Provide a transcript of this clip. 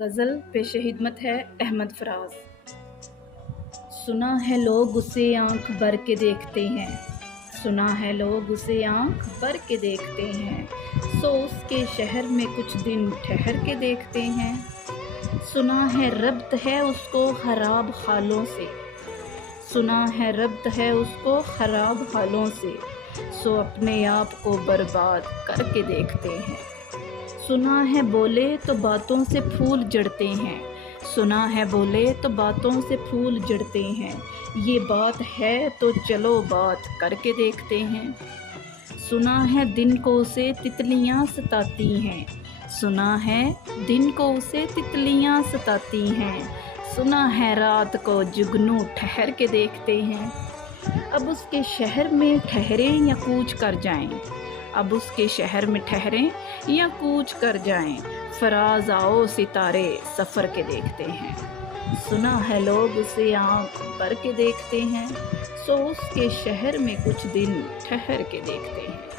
غزل پیش خدمت ہے احمد فراز۔ سنا ہے لوگ اسے آنکھ بھر کے دیکھتے ہیں، سنا ہے لوگ اسے آنکھ بھر کے دیکھتے ہیں، سو اس کے شہر میں کچھ دن ٹھہر کے دیکھتے ہیں۔ سنا ہے ربط ہے اس کو خراب حالوں سے، سنا ہے ربط ہے اس کو خراب حالوں سے، سو اپنے آپ کو برباد کر کے دیکھتے ہیں۔ سنا ہے بولے تو باتوں سے پھول جڑتے ہیں، سنا ہے بولے تو باتوں سے پھول جڑتے ہیں، یہ بات ہے تو چلو بات کر کے دیکھتے ہیں۔ سنا ہے دن کو اسے تتلیاں ستاتی ہیں، سنا ہے دن کو اسے تتلیاں ستاتی ہیں، سنا ہے رات کو جگنو ٹھہر کے دیکھتے ہیں۔ اب اس کے شہر میں ٹھہریں یا کوچ کر جائیں، اب اس کے شہر میں ٹھہریں یا کوچ کر جائیں، فراز آؤ ستارے سفر کے دیکھتے ہیں۔ سنا ہے لوگ اسے آنکھ بھر کے دیکھتے ہیں، سو اس کے شہر میں کچھ دن ٹھہر کے دیکھتے ہیں۔